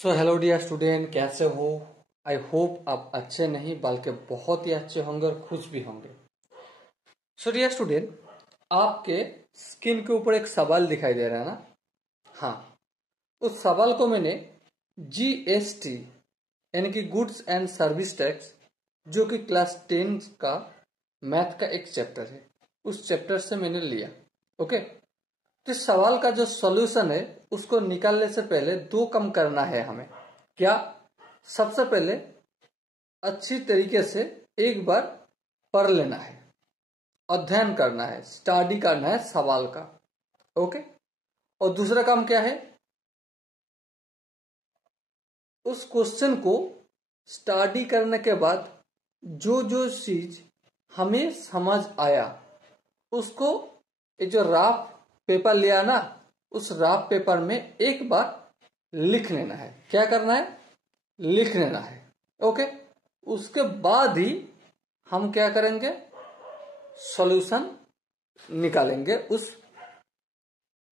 So hello dear student, कैसे हो? I hope आप अच्छे नहीं बल्कि बहुत ही अच्छे होंगे और खुश भी होंगे। सो डियर स्टूडेंट, आपके स्क्रीन के ऊपर एक सवाल दिखाई दे रहा है ना? हाँ, उस सवाल को मैंने जीएसटी यानी कि गुड्स एंड सर्विस टैक्स, जो कि क्लास 10 का मैथ का एक चैप्टर है, उस चैप्टर से मैंने लिया। ओके, तो इस सवाल का जो सॉल्यूशन है उसको निकालने से पहले दो काम करना है हमें। क्या? सबसे पहले अच्छी तरीके से एक बार पढ़ लेना है, अध्ययन करना है, स्टडी करना है सवाल का। ओके, और दूसरा काम क्या है? उस क्वेश्चन को स्टडी करने के बाद जो जो चीज हमें समझ आया उसको, ये जो रफ पेपर लिया ना, उस रफ पेपर में एक बार लिख लेना है। क्या करना है? लिख लेना है। ओके, उसके बाद ही हम क्या करेंगे? सॉल्यूशन निकालेंगे उस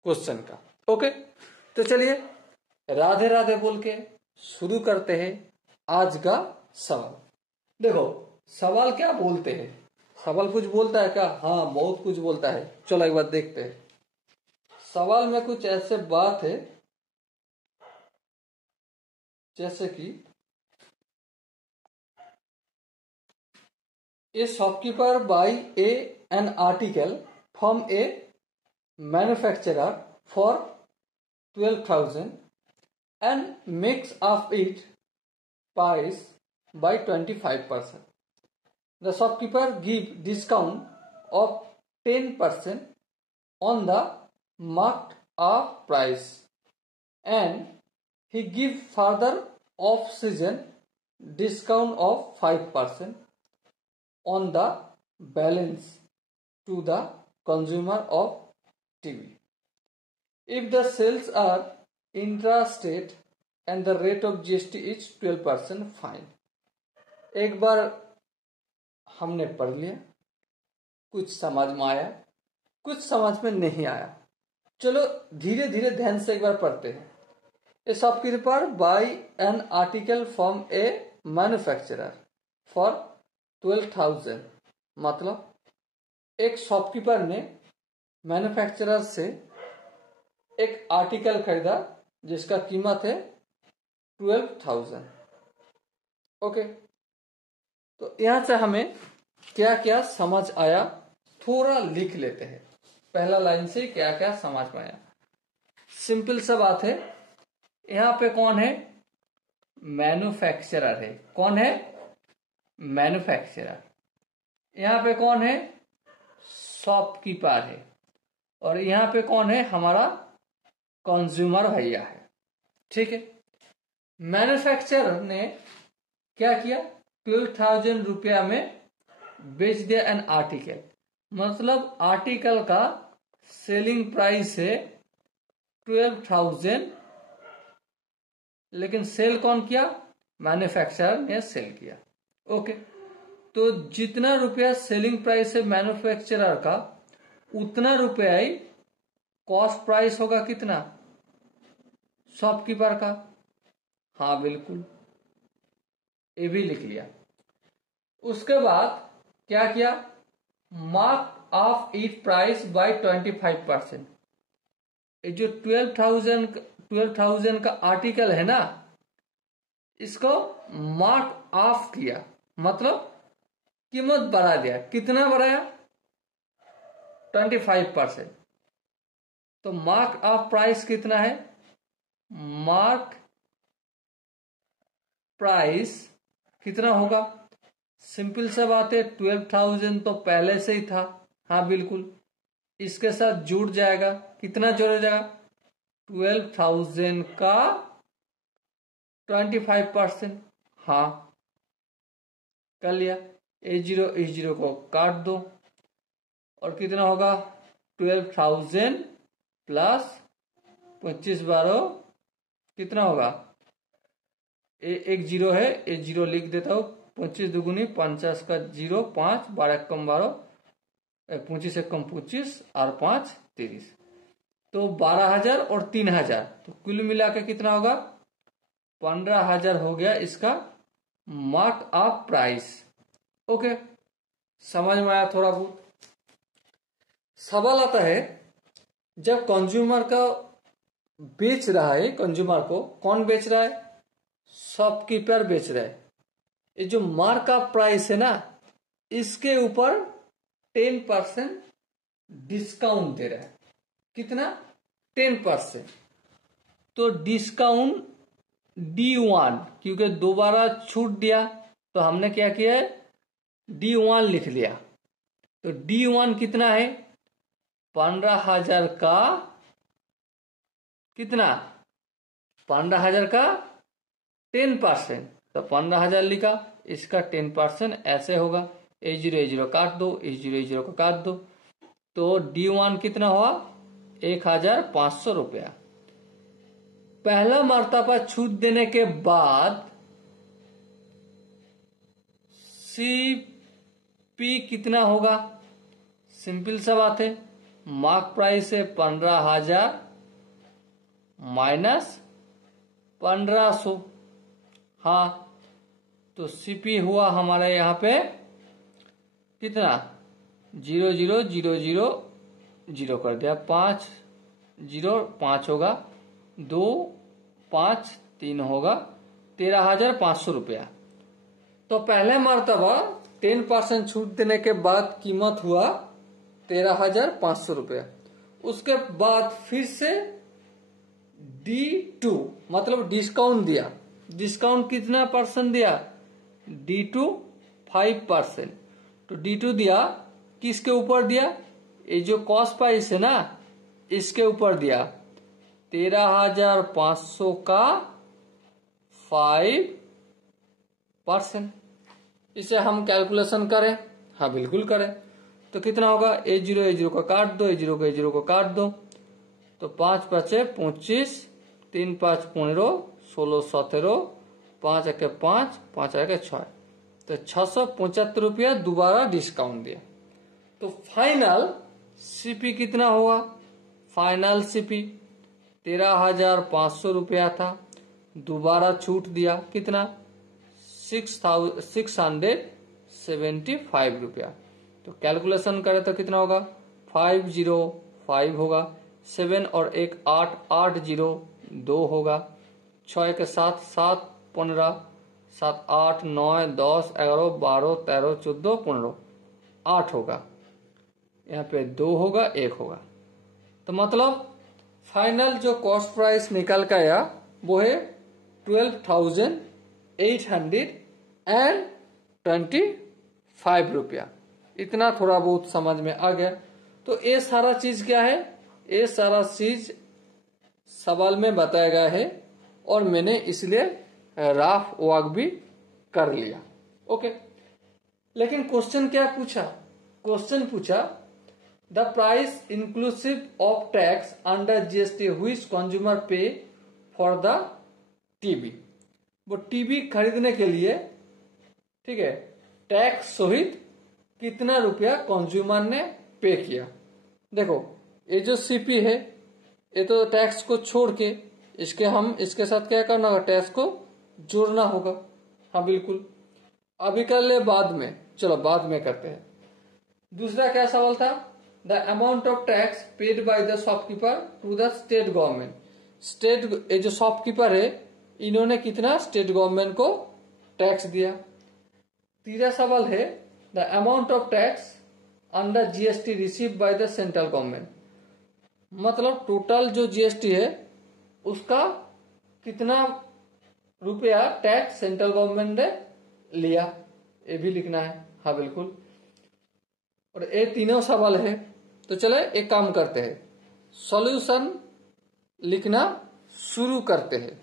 क्वेश्चन का। ओके, तो चलिए राधे राधे बोल के शुरू करते हैं आज का सवाल। देखो, सवाल क्या बोलते हैं? सवाल कुछ बोलता है क्या? हाँ, बहुत कुछ बोलता है। चलो एक बार देखते हैं। सवाल में कुछ ऐसे बात है जैसे कि a shopkeeper buy an article from a manufacturer for 12,000 and makes up its price by 25%. The shopkeeper give discount of 10% on the marked up price, and he give further off-season discount of 5% on the balance to the consumer of TV. If the sales are intrastate and the rate of GST is 12%, fine. एक बार हमने पढ़ लिया, कुछ समझ में आया, कुछ समझ में नहीं आया। चलो धीरे धीरे ध्यान से एक बार पढ़ते हैं। A shopkeeper buy an article from a manufacturer for 12,000, मतलब एक शॉपकीपर ने मैन्युफैक्चरर से एक आर्टिकल खरीदा जिसका कीमत है 12,000। ओके, तो यहां से हमें क्या क्या समझ आया थोड़ा लिख लेते हैं। पहला लाइन से क्या क्या समझ में आया। सिंपल सा बात है। यहां पे कौन है? मैन्युफैक्चरर है। कौन है? मैन्युफैक्चरर। यहां पे कौन है? शॉपकीपर है। और यहां पे कौन है? हमारा कंज्यूमर भैया है। ठीक है। मैन्युफैक्चरर ने क्या किया? 12,000 रुपया में बेच दिया एन आर्टिकल। मतलब आर्टिकल का सेलिंग प्राइस है 12,000, लेकिन सेल कौन किया? मैन्युफैक्चरर ने सेल किया। ओके, तो जितना रुपया सेलिंग प्राइस है मैन्युफैक्चरर का, उतना रुपया ही कॉस्ट प्राइस होगा। कितना? शॉपकीपर का। हाँ बिल्कुल, ये भी लिख लिया। उसके बाद क्या किया? Mark of it price by 25%। ये जो 12,000 का आर्टिकल है ना, इसको मार्क ऑफ किया, मतलब कीमत बढ़ा दिया। कितना बढ़ाया? 25%। तो मार्क ऑफ प्राइस कितना है? मार्क प्राइस कितना होगा? सिंपल सा बात है, 12,000 तो पहले से ही था। हाँ बिल्कुल, इसके साथ जुड़ जाएगा। कितना जोड़ा जाएगा? 12,000 का 25%। हाँ, कर लिया। A0 को काट दो और कितना होगा? 12,000 प्लस 25 12 कितना होगा? एक जीरो है, एक जीरो लिख देता हूं। 25 दुगुनी 50 का 0, 5 12 कम 12, 25 एक कम 25 और 5 30। तो 12,000 और 3,000, तो कुल मिला के कितना होगा? 15,000 हो गया इसका मार्क अप प्राइस। ओके, समझ में आया थोड़ा बहुत। सवाल आता है, जब कंज्यूमर का बेच रहा है, कंज्यूमर को कौन बेच रहा है? शॉपकीपर बेच रहा है। ये जो मार्क अप प्राइस है ना, इसके ऊपर 10% डिस्काउंट दे रहा है। कितना? 10%। तो डिस्काउंट D1, क्योंकि दोबारा छूट दिया तो हमने क्या किया है, D1 लिख लिया। तो D1 कितना है? 15,000 का कितना? 15,000 का 10%, तो 15,000 लिखा, इसका 10% ऐसे होगा। A0 काट दो, A0 को काट दो, तो D1 कितना हुआ? 1,500 रुपया। पहला मर्तबा छूट देने के बाद CP कितना होगा? सिंपल सा बात है, मार्क प्राइस है 15,000 माइनस 1,500। हाँ, तो CP हुआ हमारे यहाँ पे कितना? 0,0,0,0,0 कर दिया, 5,0,5 होगा, 2,5,3 होगा, 13,500 रुपया। तो पहले मर्तबा 10% छूट देने के बाद कीमत हुआ 13,500 रुपया। उसके बाद फिर से D2 मतलब डिस्काउंट दिया। डिस्काउंट कितना परसेंट दिया? D2 5%। तो D2 दिया, किसके ऊपर दिया? ये जो कॉस्ट प्राइस है ना, इसके ऊपर दिया। 13,500 का 5%। इसे हम कैलकुलेशन करें? हाँ बिल्कुल करें। तो कितना होगा? A0 को काट दो, A0 को काट दो, तो 5 बचे 25, 3 5 15, 16 17, 5 1 5, 5 1 6, तो 675 रुपया दोबारा डिस्काउंट दिया। तो फाइनल CP कितना हुआ? फाइनल CP 13,500 रुपया था, दोबारा छूट दिया कितना? 675 रुपया। तो कैलकुलेशन करें तो कितना होगा? 505 होगा, 7 और 1 8, 8 0 2 होगा, 6 के 7 7 15, 7 8 9 10 11 12 13 14 15, 8 होगा, यहाँ पे 2 होगा, 1 होगा। तो मतलब फाइनल जो कॉस्ट प्राइस निकल के आया वो है 12,825 रुपया। इतना थोड़ा बहुत समझ में आ गया। तो ये सारा चीज क्या है? ये सारा चीज सवाल में बताया गया है और मैंने इसलिए रफ वर्क भी कर लिया। ओके, लेकिन क्वेश्चन क्या पूछा? क्वेश्चन पूछा the price inclusive of tax under GST which consumer पे फॉर द टीवी। वो टीवी खरीदने के लिए, ठीक है, टैक्स सहित कितना रुपया कंज्यूमर ने पे किया। देखो ये जो CP है, ये तो टैक्स को छोड़ के इसके साथ क्या करना होगा? टैक्स को जोड़ना होगा। हाँ बिल्कुल, अभी कर ले बाद में, चलो बाद में करते हैं। दूसरा क्या सवाल था? The amount of tax paid by the shopkeeper to the state government. State, ये जो शॉपकीपर है इन्होंने कितना स्टेट गवर्नमेंट को टैक्स दिया। तीसरा सवाल है the amount of tax under GST receive by the central government. मतलब टोटल जो GST है उसका कितना रुपया टैक्स सेंट्रल गवर्नमेंट ने लिया, ये भी लिखना है। हाँ बिल्कुल, और ये तीनों सवाल है। तो चले एक काम करते हैं, सॉल्यूशन लिखना शुरू करते हैं।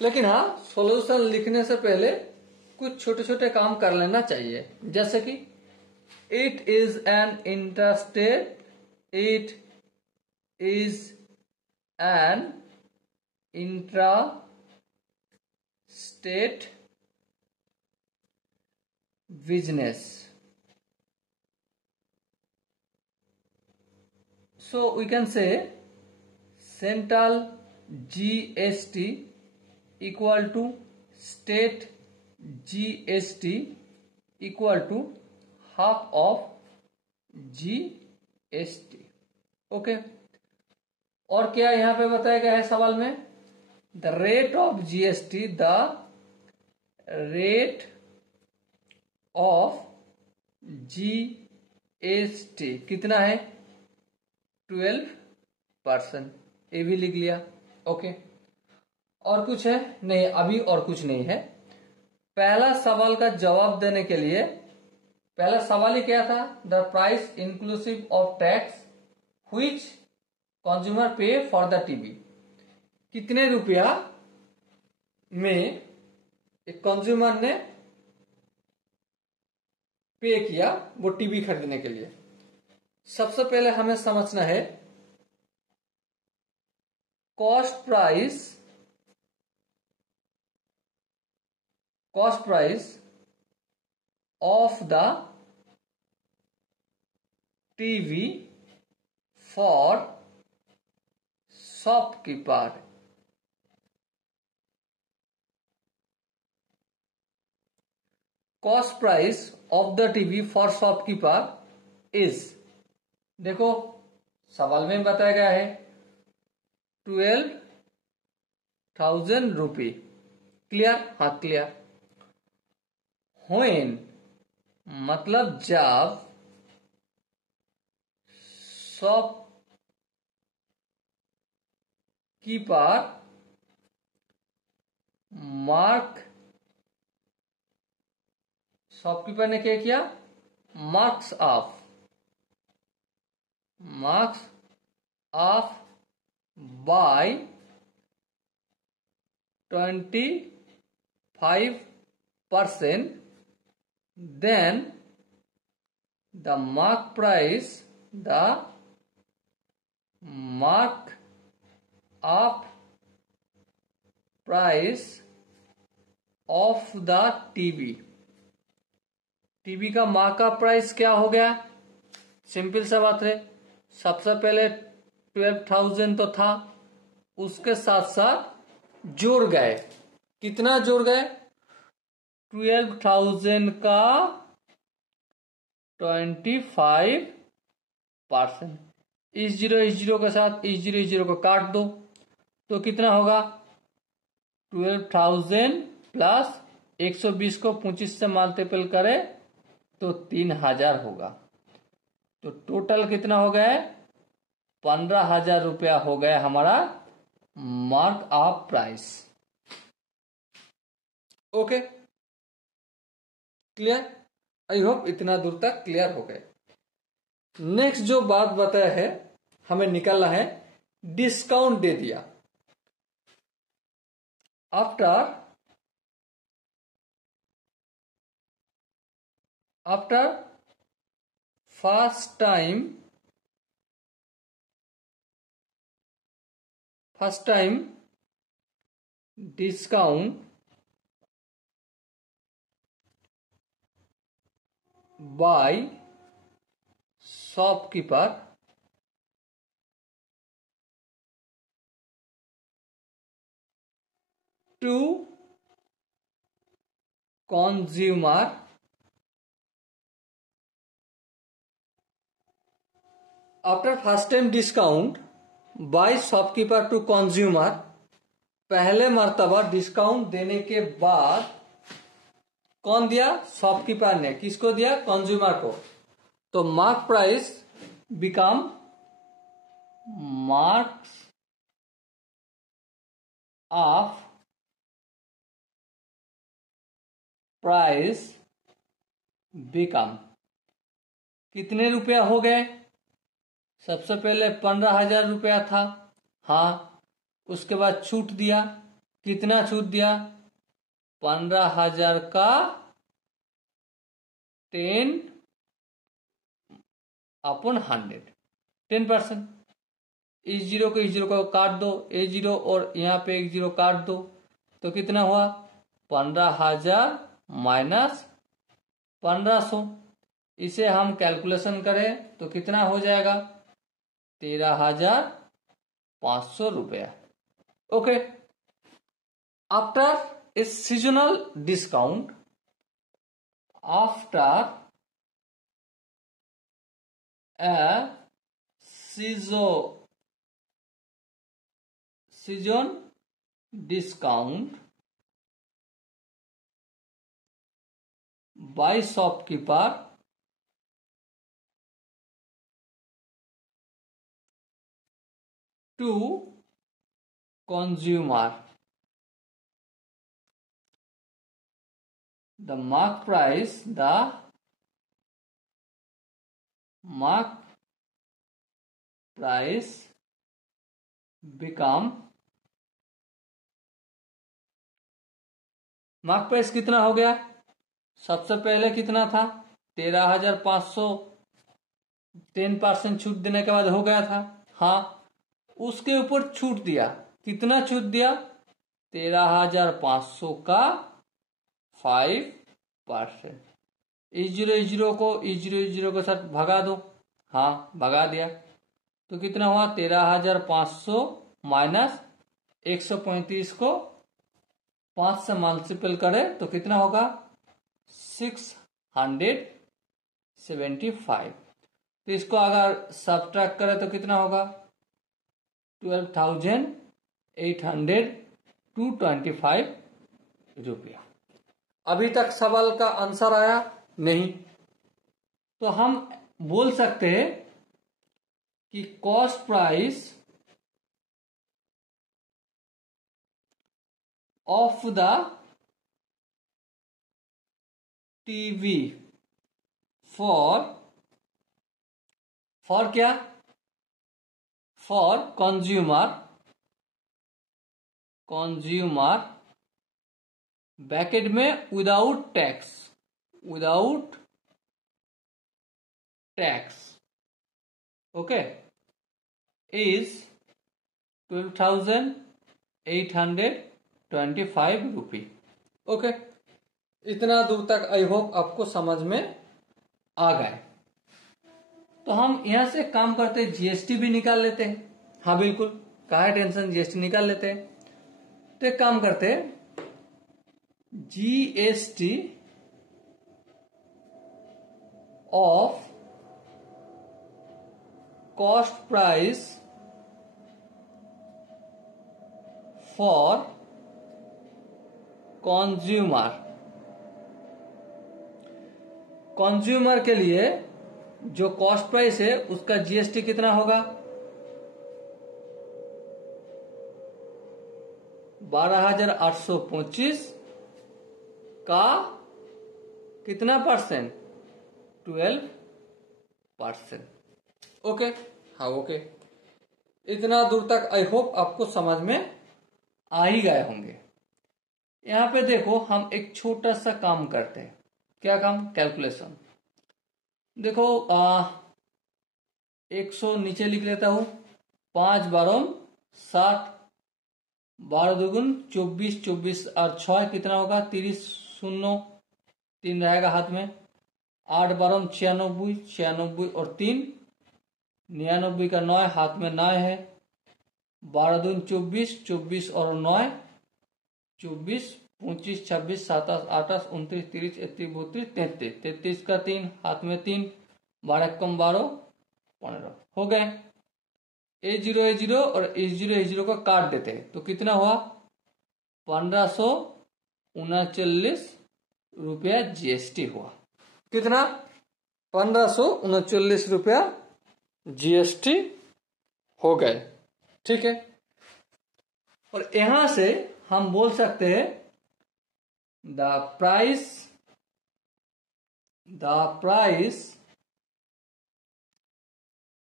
लेकिन हाँ, सॉल्यूशन लिखने से पहले कुछ छोटे छोटे काम कर लेना चाहिए, जैसे कि it is an intrastate business. So we can say central GST equal to state GST equal to half of GST। Okay, और क्या यहां पे बताया गया है सवाल में? The rate of GST, the rate of GST कितना है? 12%। ये भी लिख लिया। ओके, और कुछ है? नहीं, अभी और कुछ नहीं है। पहला सवाल का जवाब देने के लिए, पहला सवाल ही क्या था? The price inclusive of tax which consumer पे फॉर द टीवी। कितने रुपया में एक कंज्यूमर ने पे किया वो टीवी खरीदने के लिए? सबसे पहले हमें समझना है cost price of the TV for shopkeeper. Cost price of the TV for shopkeeper is, देखो सवाल में बताया गया है 12,000 रुपये। क्लियर? हाँ, क्लियर। व्हेन मतलब जब शॉपकीपर शॉपकीपर ने क्या किया? Marks off by 25%, then the mark price of the TV का मार्कअप प्राइस क्या हो गया? सिंपल सा बात है, सबसे पहले 12,000 तो था, उसके साथ साथ जोड़ गए। कितना जोड़ गए? 12,000 का 25%। इस जीरो के साथ इस जीरो को काट दो तो कितना होगा? 12,000 प्लस 120 को 25 से मल्टीपल करे तो 3,000 होगा। तो टोटल कितना हो गया? 15,000 रुपया हो गया हमारा mark of price. Okay, clear? I hope इतना दूर तक क्लियर हो गए। नेक्स्ट जो बात बताया है हमें निकालना है, डिस्काउंट दे दिया। After first time discount by shopkeeper to consumer after first time discount by shopkeeper to consumer, पहले मर्तबा डिस्काउंट देने के बाद कौन दिया? शॉपकीपर ने। किसको दिया? कंज्यूमर को। तो mark price become marks of price become, कितने रुपया हो गए? सबसे पहले 15,000 रुपया था, हाँ। उसके बाद छूट दिया, कितना छूट दिया? 15,000 का 10/100, 10%। इस जीरो को काट दो, ए जीरो और यहाँ पे एक जीरो काट दो तो कितना हुआ? 15,000 माइनस 1,500। इसे हम कैलकुलेशन करें तो कितना हो जाएगा? 13,500 रुपया। Okay, after a seasonal discount, after a season discount by shopkeeper to consumer. The mark price become, mark price कितना हो गया? सबसे पहले कितना था? 13,500, 10% छूट देने के बाद हो गया था। हाँ, उसके ऊपर छूट दिया। कितना छूट दिया? 13,500 का 5%। इस जीरो को के साथ भगा दो। हाँ, भगा दिया तो कितना हुआ? 13,500 माइनस 135 को 5 से मल्टीपल करे तो कितना होगा? 675। तो इसको अगर सब्ट्रैक्ट करें तो कितना होगा? 12,825 रुपया। अभी तक सवाल का आंसर आया नहीं? तो हम बोल सकते हैं कि cost price of the TV for क्या? फॉर कंज्यूमर ब्रैकेट में without tax, okay, is 12,825 rupee. Okay, इतना दूर तक आई होप आपको समझ में आ गए। तो हम यहां से काम करते जीएसटी भी निकाल लेते हैं। हाँ बिल्कुल, काहे टेंशन, जीएसटी निकाल लेते हैं। तो एक काम करते हैं, GST of cost price for consumer के लिए जो कॉस्ट प्राइस है उसका जीएसटी कितना होगा? 12,825 का कितना परसेंट? 12%। ओके, हाँ ओके, इतना दूर तक आई होप आपको समझ में आ ही गए होंगे। यहां पे देखो, हम एक छोटा सा काम करते हैं। क्या काम? कैलकुलेशन। देखो 100 नीचे लिख लेता हूं। 5 बारह 60, 12 दुगुन 24, 24 और 6 कितना होगा? 30, 0 3 रहेगा हाथ में। 8 बारह 96, 96 और 3 99 का 9 हाथ में 9 है। 12 दून 24, 24 और 9 24, 25, 26, 27, 28, 29, 30, 31, 32, 33, 33 का 3 हाथ में 3, 12 कम 12, 15 हो गए। A0 और A0 को काट देते हैं तो कितना हुआ? 1539 रुपया जीएसटी हुआ। कितना? 1539 रुपया जीएसटी हो गए। ठीक है, और यहां से हम बोल सकते हैं the price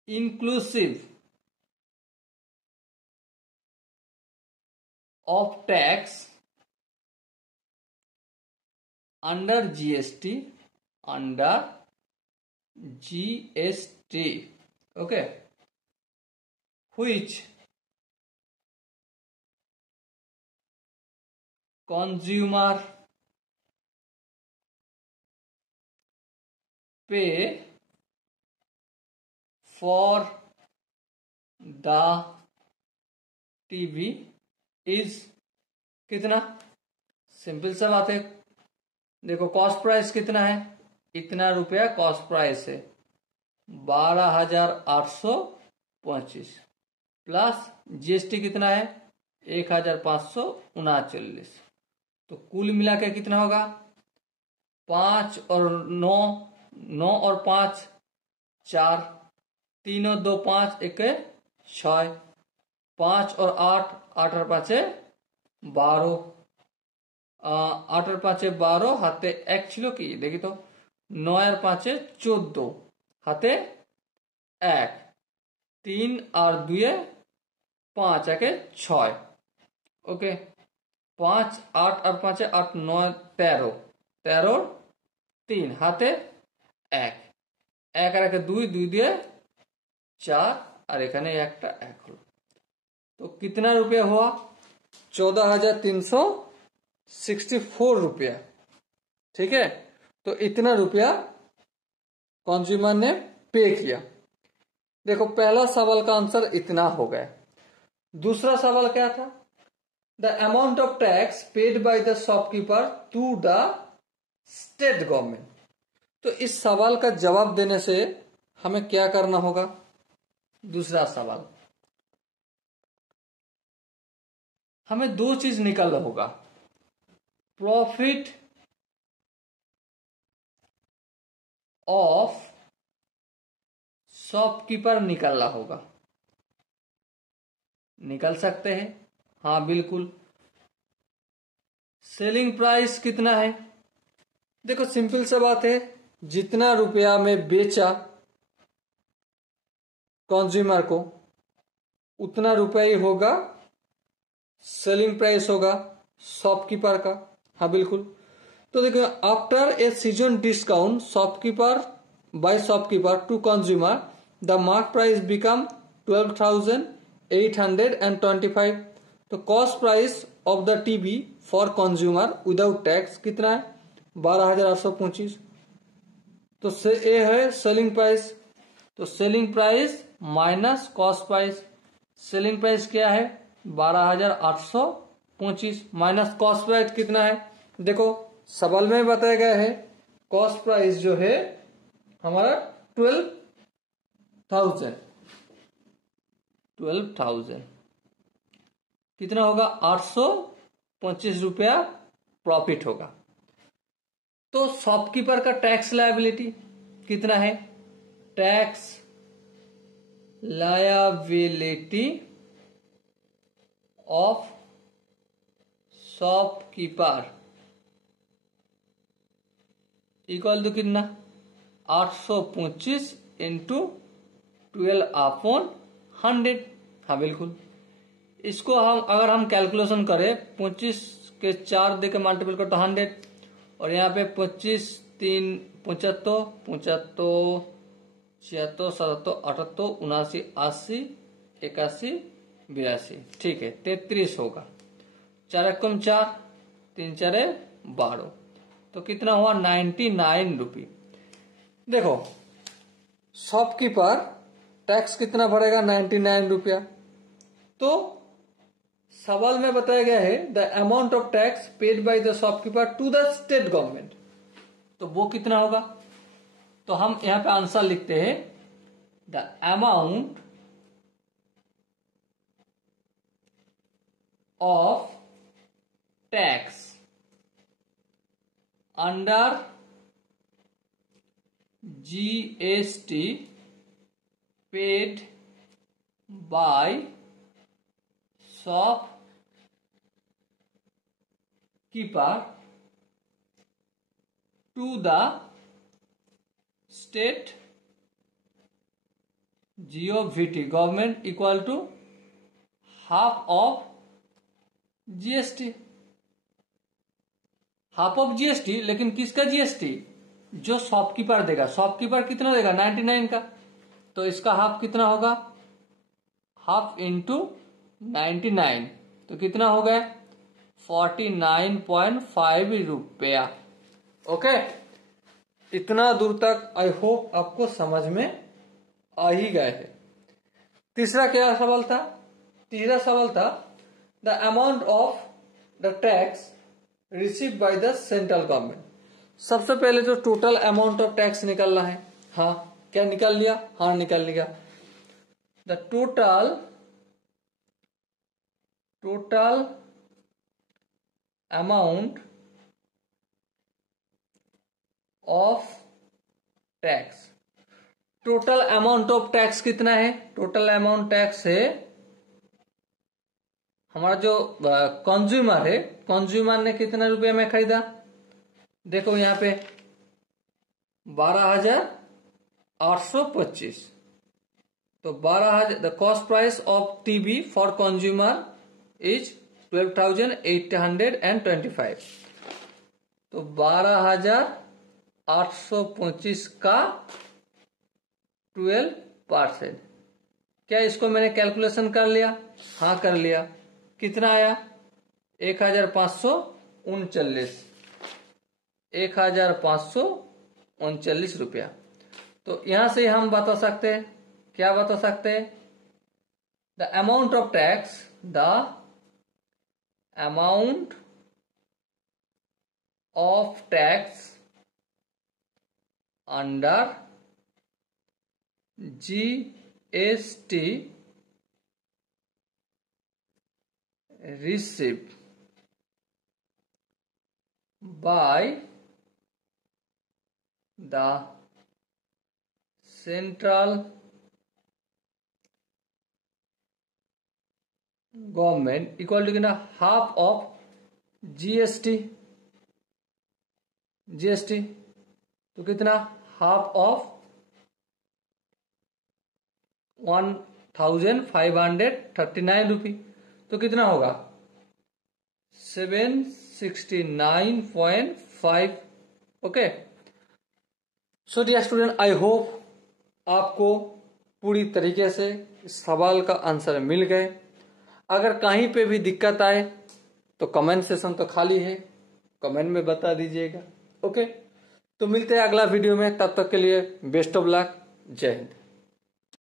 inclusive of tax under GST, okay, which consumer pay for the TV is कितना, सिंपल सा बात है। देखो कॉस्ट प्राइस कितना है, इतना रुपया कॉस्ट प्राइस है, 12,825 प्लस जीएसटी कितना है 1,539। तो कुल मिला के कितना होगा, 5 और 9, 9 और 5 4, 3 और 2 5, 1 6, 5 और 8, 8 और 5 12, 8 और 5 12 हाथे 1 ছিল কি দেখি তো, 9 और 5 14 हाथे 1, 3 और 2 5, 1 6, ओके 5 8 और 5 8 9 13, 13 3 हाथे 1, 1 আর 1 2, 2 দিয়ে 4 আর এখানে একটা 1 হলো। तो कितना रुपया हुआ, 14,364 रुपया। ठीक है, तो इतना रुपया कंज्यूमर ने पे किया। देखो पहला सवाल का आंसर इतना हो गया। दूसरा सवाल क्या था, the amount of tax paid by the shopkeeper to the state government. तो इस सवाल का जवाब देने से हमें क्या करना होगा, दूसरा सवाल हमें दो चीज निकालना होगा, प्रॉफिट ऑफ शॉपकीपर निकालना होगा। निकाल सकते हैं, हाँ बिल्कुल। सेलिंग प्राइस कितना है, देखो सिंपल सा बात है, जितना रुपया में बेचा कंज्यूमर को उतना रुपया ही होगा सेलिंग प्राइस होगा शॉपकीपर का, हाँ बिल्कुल। तो देखो after a season discount shopkeeper by shopkeeper to consumer the mark price become 12,825। तो cost price of the TV for consumer without tax कितना है 12,825। तो ये है सेलिंग प्राइस। तो selling price minus cost price, selling price क्या है 12,825 minus cost price कितना है, देखो सवाल में बताया गया है कॉस्ट प्राइस जो है हमारा 12,000 कितना होगा 825 रुपया प्रॉफिट होगा। तो शॉपकीपर का टैक्स लायबिलिटी कितना है, tax liability of shopkeeper equal to कितना 825 इंटू 12/100। हाँ बिल्कुल, इसको हम अगर हम कैलकुलेशन करें 25 के 4 दे के मल्टीपल कर तो 100, और यहाँ पे 25 3 75 75 76 77 78 79 80 81 82, ठीक है 33 होगा, 4 कम 4 3 4 12, तो कितना हुआ 99 रुपये। देखो शॉपकीपर टैक्स कितना भरेगा 99 रुपया। तो सवाल में बताया गया है the amount of tax paid by the shopkeeper to the state government, तो वो कितना होगा। तो हम यहां पे आंसर लिखते हैं the amount of tax under GST paid by shopkeeper to the state GOVT government equal to half of GST. Half of GST, लेकिन किसका जीएसटी, जो शॉपकीपर देगा। शॉपकीपर कितना देगा 99 का, तो इसका हाफ कितना होगा, हाफ इंटू 99, तो कितना हो गया 49.5 रुपया। ओके, इतना दूर तक आई होप आपको समझ में आ ही गए है। तीसरा क्या सवाल था, तीसरा सवाल था the amount of the tax receive by the central government. सबसे पहले तो टोटल अमाउंट ऑफ टैक्स निकालना है। हाँ, क्या निकाल लिया? हाँ, निकाल लिया। The total amount of tax. Total amount of tax कितना है? टोटल अमाउंट टैक्स है हमारा जो कंज्यूमर है, कंज्यूमर ने कितने रुपए में खरीदा? देखो यहाँ पे 12,825। तो 12,000 the cost price of TV for consumer is 12,825। तो 12,825 का 12%। क्या इसको मैंने कैलकुलेशन कर लिया? हाँ, कर लिया। कितना आया? 1,539। 1,539 रुपया। तो यहां से हम बता सकते हैं, क्या बता सकते हैं? The amount of tax, the amount of tax under GST received by the central government equal to कितना? Half of GST। तो कितना? Half of 1,539 rupee. तो कितना होगा? 769.5। Okay. So dear student, I hope आपको पूरी तरीके से इस सवाल का आंसर मिल गए। अगर कहीं पे भी दिक्कत आए तो कमेंट सेशन तो खाली है, कमेंट में बता दीजिएगा। ओके, तो मिलते हैं अगला वीडियो में। तब तक के लिए बेस्ट ऑफ लक। जय हिंद।